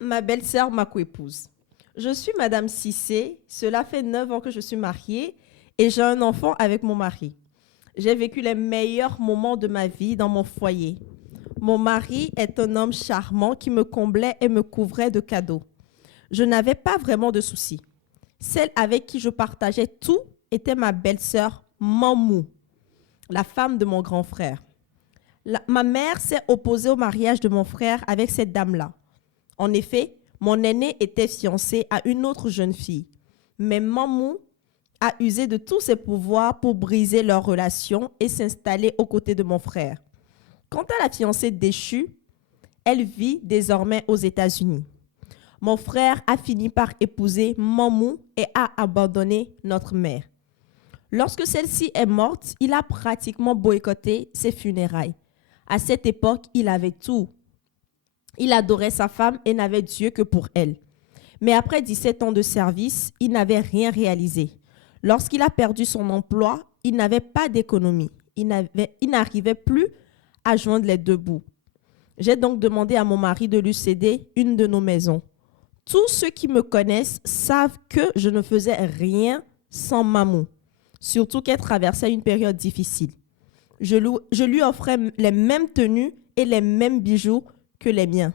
Ma belle-sœur, ma coépouse. Je suis Madame Cissé. Cela fait 9 ans que je suis mariée et j'ai un enfant avec mon mari. J'ai vécu les meilleurs moments de ma vie dans mon foyer. Mon mari est un homme charmant qui me comblait et me couvrait de cadeaux. Je n'avais pas vraiment de soucis. Celle avec qui je partageais tout était ma belle-sœur Mamou, la femme de mon grand frère. Ma mère s'est opposée au mariage de mon frère avec cette dame-là. En effet, mon aîné était fiancé à une autre jeune fille. Mais Mamou a usé de tous ses pouvoirs pour briser leur relation et s'installer aux côtés de mon frère. Quant à la fiancée déchue, elle vit désormais aux États-Unis. Mon frère a fini par épouser Mamou et a abandonné notre mère. Lorsque celle-ci est morte, il a pratiquement boycotté ses funérailles. À cette époque, il avait tout. Il adorait sa femme et n'avait Dieu que pour elle. Mais après 17 ans de service, il n'avait rien réalisé. Lorsqu'il a perdu son emploi, il n'avait pas d'économie. Il n'arrivait plus à joindre les deux bouts. J'ai donc demandé à mon mari de lui céder une de nos maisons. Tous ceux qui me connaissent savent que je ne faisais rien sans Mamou, surtout qu'elle traversait une période difficile. Je lui offrais les mêmes tenues et les mêmes bijoux que les miens.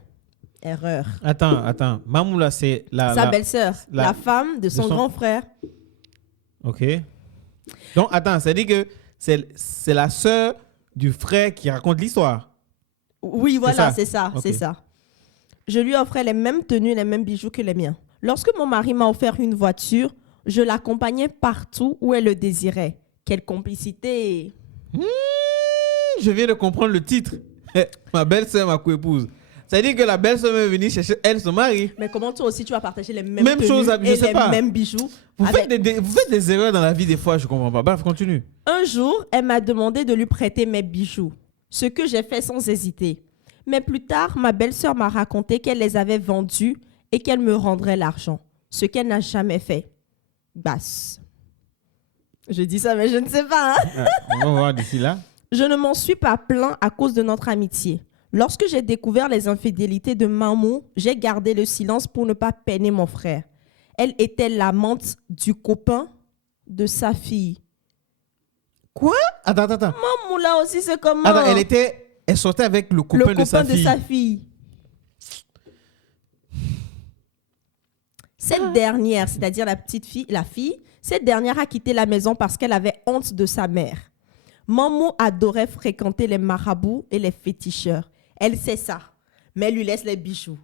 Erreur. Attends. Mamou, là, c'est sa belle-sœur, la femme de son grand frère. Ok. Donc, attends, ça dit que c'est la sœur du frère qui raconte l'histoire. Oui, voilà, c'est ça. Okay. C'est ça. Je lui offrais les mêmes tenues et les mêmes bijoux que les miens. Lorsque mon mari m'a offert une voiture, je l'accompagnais partout où elle le désirait. Quelle complicité! Je viens de comprendre le titre. Ma belle-sœur, ma coépouse. Ça veut dire que la belle-sœur est venue chercher elle son mari. Mais comment toi aussi tu vas partager les mêmes tenues chose, et les mêmes bijoux? Vous faites des erreurs dans la vie des fois, je comprends pas. Bref, continue. Un jour, elle m'a demandé de lui prêter mes bijoux, ce que j'ai fait sans hésiter. Mais plus tard, ma belle-sœur m'a raconté qu'elle les avait vendus et qu'elle me rendrait l'argent, ce qu'elle n'a jamais fait. Basse. Je dis ça, mais je ne sais pas. Hein? On va voir d'ici là. Je ne m'en suis pas plaint à cause de notre amitié. Lorsque j'ai découvert les infidélités de Mamou, j'ai gardé le silence pour ne pas peiner mon frère. Elle était l'amante du copain de sa fille. Quoi? Attends. Mamou, là aussi, c'est comment? Attends, elle sortait avec le copain de sa fille. Cette dernière, c'est-à-dire la fille, cette dernière a quitté la maison parce qu'elle avait honte de sa mère. Mamou adorait fréquenter les marabouts et les féticheurs. Elle sait ça, mais elle lui laisse les bijoux.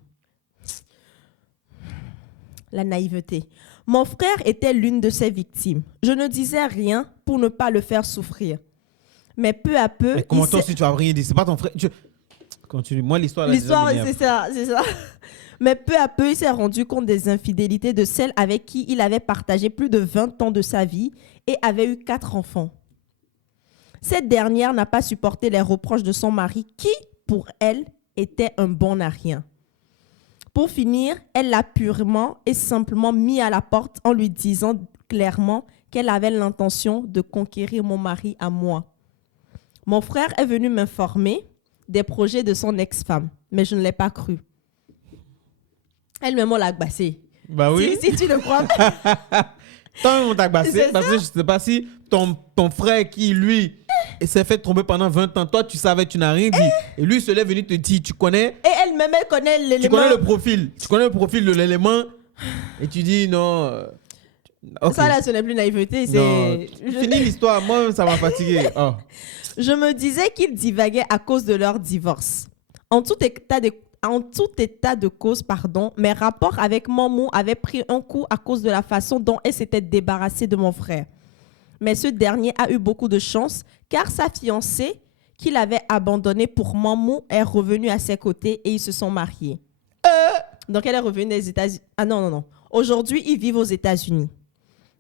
La naïveté. Mon frère était l'une de ses victimes. Je ne disais rien pour ne pas le faire souffrir. Mais peu à peu... Mais comment toi aussi tu vas rien dire? C'est pas ton frère... Continue. Moi, l'histoire... L'histoire, c'est ça. Mais peu à peu, il s'est rendu compte des infidélités de celle avec qui il avait partagé plus de 20 ans de sa vie et avait eu 4 enfants. Cette dernière n'a pas supporté les reproches de son mari qui, pour elle, était un bon à rien. Pour finir, elle l'a purement et simplement mis à la porte en lui disant clairement qu'elle avait l'intention de conquérir mon mari à moi. Mon frère est venu m'informer des projets de son ex-femme, mais je ne l'ai pas cru. Elle-même, on l'a agbassé. Bah oui. Si tu le crois. Toi-même, on t'a agbassé parce que je ne sais pas si ton frère qui, lui, s'est fait tromper pendant 20 ans, toi, tu savais, tu n'as rien dit. Et lui, il se lève venu te dire, tu connais... Et elle-même, elle connaît l'élément. Tu connais le profil. Tu connais le profil de l'élément. Et tu dis, non... Okay. Ça, là, ce n'est plus naïveté. Finis l'histoire. Moi, ça m'a fatigué. Oh. Je me disais qu'ils divaguaient à cause de leur divorce. En tout état de cause, mes rapports avec Mamou avaient pris un coup à cause de la façon dont elle s'était débarrassée de mon frère. Mais ce dernier a eu beaucoup de chance car sa fiancée, qu'il avait abandonnée pour Mamou, est revenue à ses côtés et ils se sont mariés. Donc elle est revenue des États-Unis. Ah non. Aujourd'hui, ils vivent aux États-Unis.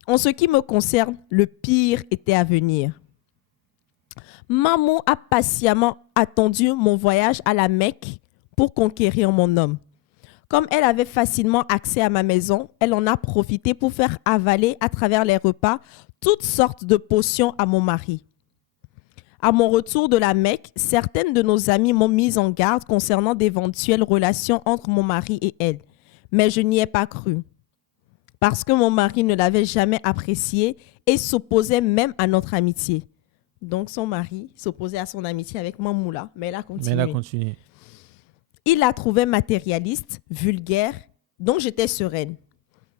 En ce qui me concerne, le pire était à venir. Mamou a patiemment attendu mon voyage à la Mecque pour conquérir mon homme. Comme elle avait facilement accès à ma maison, elle en a profité pour faire avaler à travers les repas toutes sortes de potions à mon mari. À mon retour de la Mecque, certaines de nos amies m'ont mise en garde concernant d'éventuelles relations entre mon mari et elle. Mais je n'y ai pas cru. Parce que mon mari ne l'avait jamais appréciée et s'opposait même à notre amitié. Donc, son mari s'opposait à son amitié avec Mamoula, mais elle a continué. Il la trouvait matérialiste, vulgaire, donc j'étais sereine.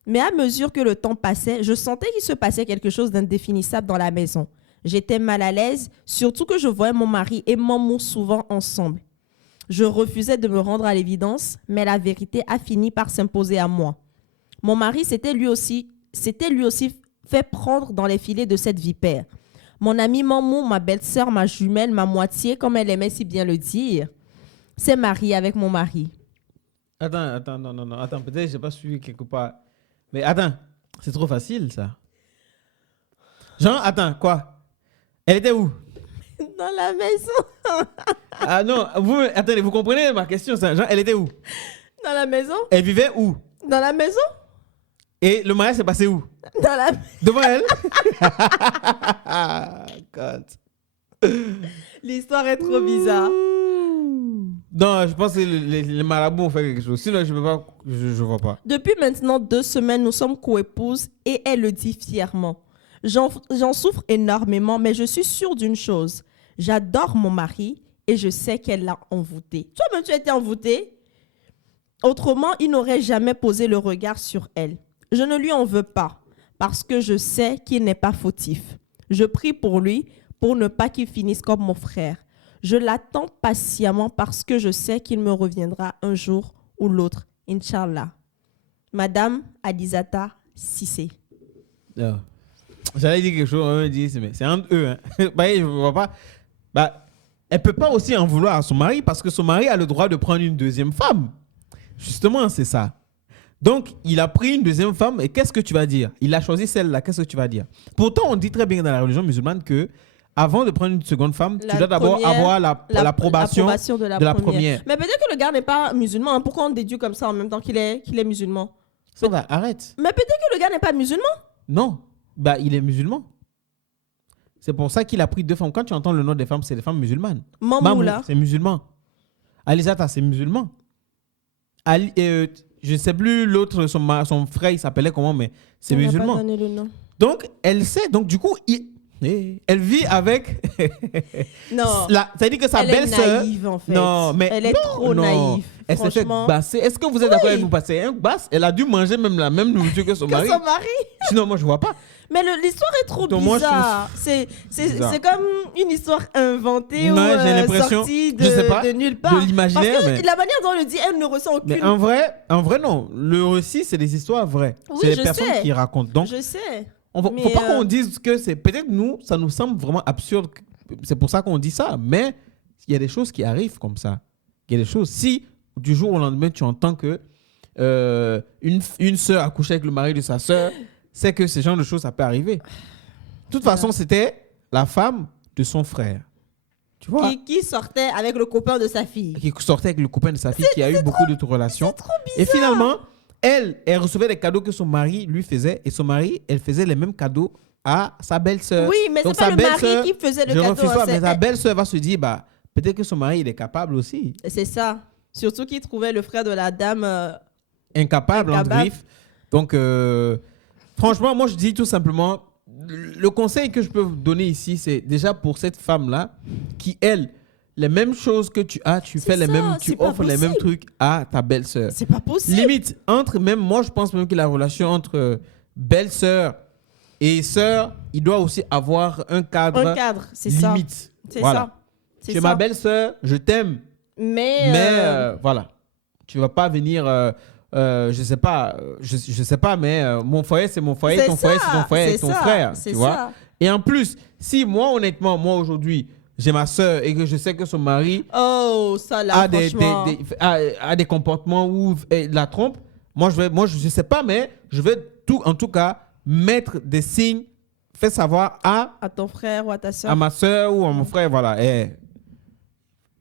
Mais à mesure que le temps passait, je sentais qu'il se passait quelque chose d'indéfinissable dans la maison. J'étais mal à l'aise, surtout que je voyais mon mari et Mamou souvent ensemble. Je refusais de me rendre à l'évidence, mais la vérité a fini par s'imposer à moi. Mon mari s'était lui aussi fait prendre dans les filets de cette vipère. Mon amie Mamou, ma belle-sœur, ma jumelle, ma moitié, comme elle aimait si bien le dire, s'est mariée avec mon mari. Attends, peut-être que je n'ai pas suivi quelque part. Mais attends, c'est trop facile ça. Jean, attends, quoi? Elle était où? Dans la maison. Ah non, attendez, vous comprenez ma question ça? Jean, elle était où? Dans la maison. Elle vivait où? Dans la maison. Et le mariage s'est passé où? Dans la... Devant elle? God. L'histoire est trop bizarre. Non, je pense que les marabouts ont fait quelque chose. Sinon, je peux pas, je vois pas. Depuis maintenant 2 semaines, nous sommes coépouses et elle le dit fièrement. J'en souffre énormément, mais je suis sûre d'une chose. J'adore mon mari et je sais qu'elle l'a envoûté. Toi-même, tu as été envoûtée. Autrement, il n'aurait jamais posé le regard sur elle. Je ne lui en veux pas parce que je sais qu'il n'est pas fautif. Je prie pour lui pour ne pas qu'il finisse comme mon frère. Je l'attends patiemment parce que je sais qu'il me reviendra un jour ou l'autre, Inch'Allah. Madame Adizata Sissé. Oh. J'allais dire quelque chose, on me dit, c'est entre eux. Hein. Bah, je vois pas. Bah, elle peut pas aussi en vouloir à son mari parce que son mari a le droit de prendre une deuxième femme. Justement, c'est ça. Donc, il a pris une deuxième femme et qu'est-ce que tu vas dire? Il a choisi celle-là, qu'est-ce que tu vas dire? Pourtant, on dit très bien dans la religion musulmane que avant de prendre une seconde femme, tu dois d'abord avoir l'approbation de la première. Mais peut-être que le gars n'est pas musulman. Hein. Pourquoi on déduit comme ça en même temps qu'il est musulman? Ça va, arrête. Mais peut-être que le gars n'est pas musulman. Non, bah, il est musulman. C'est pour ça qu'il a pris 2 femmes. Quand tu entends le nom des femmes, c'est des femmes musulmanes. Mamoula, c'est musulman. Alizata, c'est musulman. Je ne sais plus l'autre, son frère, il s'appelait comment, mais c'est musulman. Pas donné le nom. Donc, elle sait. Donc, du coup, elle vit avec... Non. Ça veut dire que sa belle-sœur... Elle est naïve, en fait. Non, mais... Elle est trop naïve. Elle s'est fait basser. Est-ce que vous êtes d'accord avec nous passer un basse? Elle a dû manger même la même nourriture que son mari. Sinon, moi, je ne vois pas. Mais l'histoire est trop bizarre. C'est comme une histoire inventée ou sortie de nulle part. De l'imaginaire. Parce que la manière dont elle le dit, elle ne ressent aucune... Mais en vrai, non. Le récit, c'est des histoires vraies. Oui, c'est les personnes qui racontent. Donc, je sais. Faut pas qu'on dise que c'est... Peut-être nous, ça nous semble vraiment absurde. C'est pour ça qu'on dit ça. Mais il y a des choses qui arrivent comme ça. Il y a des choses... Si, du jour au lendemain, tu entends que une sœur a couché avec le mari de sa sœur... c'est que ce genre de choses, ça peut arriver. De toute façon, c'était la femme de son frère. Tu vois? Qui sortait avec le copain de sa fille. Qui sortait avec le copain de sa fille, qui a eu beaucoup d'autres relations. C'est trop bizarre. Et finalement, elle recevait les cadeaux que son mari lui faisait. Et son mari, elle faisait les mêmes cadeaux à sa belle-sœur. Oui, mais c'est pas le mari qui faisait le cadeau. Je refuse pas, mais sa belle-sœur va se dire, bah, peut-être que son mari, il est capable aussi. C'est ça. Surtout qu'il trouvait le frère de la dame... incapable. En griffe. Donc... franchement, moi, je dis tout simplement, le conseil que je peux vous donner ici, c'est déjà pour cette femme-là, qui, elle, les mêmes choses que tu as, tu offres les mêmes trucs à ta belle-sœur. C'est pas possible. Limite, moi, je pense même que la relation entre belle-sœur et sœur, il doit aussi avoir un cadre. Un cadre, c'est limite. Ça. C'est voilà. ça. Tu es ma belle-sœur, je t'aime. Mais voilà. Tu vas pas venir... je sais pas, mais mon foyer c'est mon foyer, ton foyer c'est ton foyer avec ton frère, tu vois. Et en plus, si moi honnêtement, aujourd'hui, j'ai ma soeur et que je sais que son mari a des comportements où la trompe, moi je sais pas, mais je vais en tout cas mettre des signes, faire savoir à ton frère ou à ta soeur, à ma soeur ou à mon frère, voilà.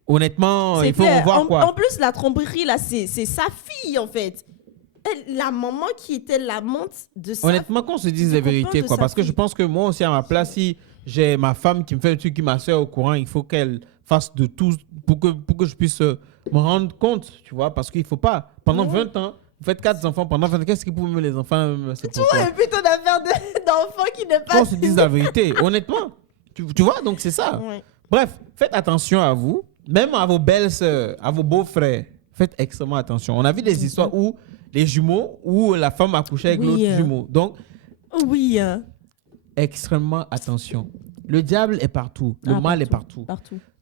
Honnêtement, il faut revoir quoi. En plus, la tromperie, là, c'est sa fille, en fait. La maman qui était l'amante de sa... Honnêtement, qu'on se dise la vérité, quoi. Parce que je pense que moi aussi, à ma place, si j'ai ma femme qui me fait un truc, qui ma soeur au courant, il faut qu'elle fasse de tout pour que je puisse me rendre compte, tu vois. Parce qu'il ne faut pas, pendant 20 ans, Vous faites 4 enfants pendant 20 ans. Qu'est-ce qu'ils pouvent les enfants? Tu vois, et puis ton affaire d'enfants qui ne passent. On se dise la vérité, honnêtement. Tu vois, donc c'est ça. Ouais. Bref, faites attention à vous, même à vos belles-sœurs, à vos beaux-frères. Faites extrêmement attention. On a vu des histoires où les jumeaux, où la femme a couché avec l'autre jumeau. Donc, oui. Extrêmement attention. Le diable est partout. Le mal est partout.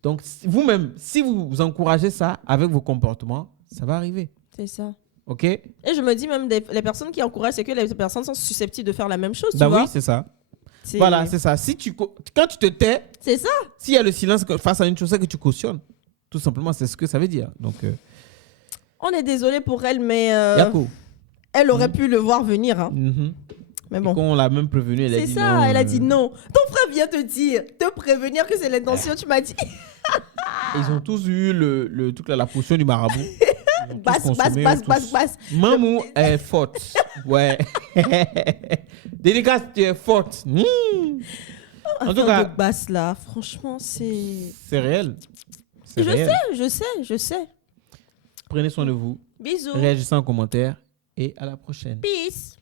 Donc, vous-même, si vous encouragez ça avec vos comportements, ça va arriver. C'est ça. OK? Et je me dis même, les personnes qui encouragent, c'est que les personnes sont susceptibles de faire la même chose, tu vois? oui, c'est ça. Voilà, c'est ça. Quand tu te tais, c'est ça. S'il y a le silence face à une chose, c'est que tu cautionnes. Tout simplement, c'est ce que ça veut dire. Donc, on est désolé pour elle, mais elle aurait pu le voir venir. Hein. Mais bon. Et quand on l'a même prévenu, elle a dit non. C'est ça, elle a dit non. Ton frère vient te dire, te prévenir que c'est l'intention, tu m'as dit. Ils ont tous eu la potion du marabout. Basse. Mamou est forte. Ouais. Dédicace, tu es forte. En tout cas, basse là, franchement, c'est réel. Je sais. Prenez soin de vous. Bisous. Réagissez en commentaire et à la prochaine. Peace.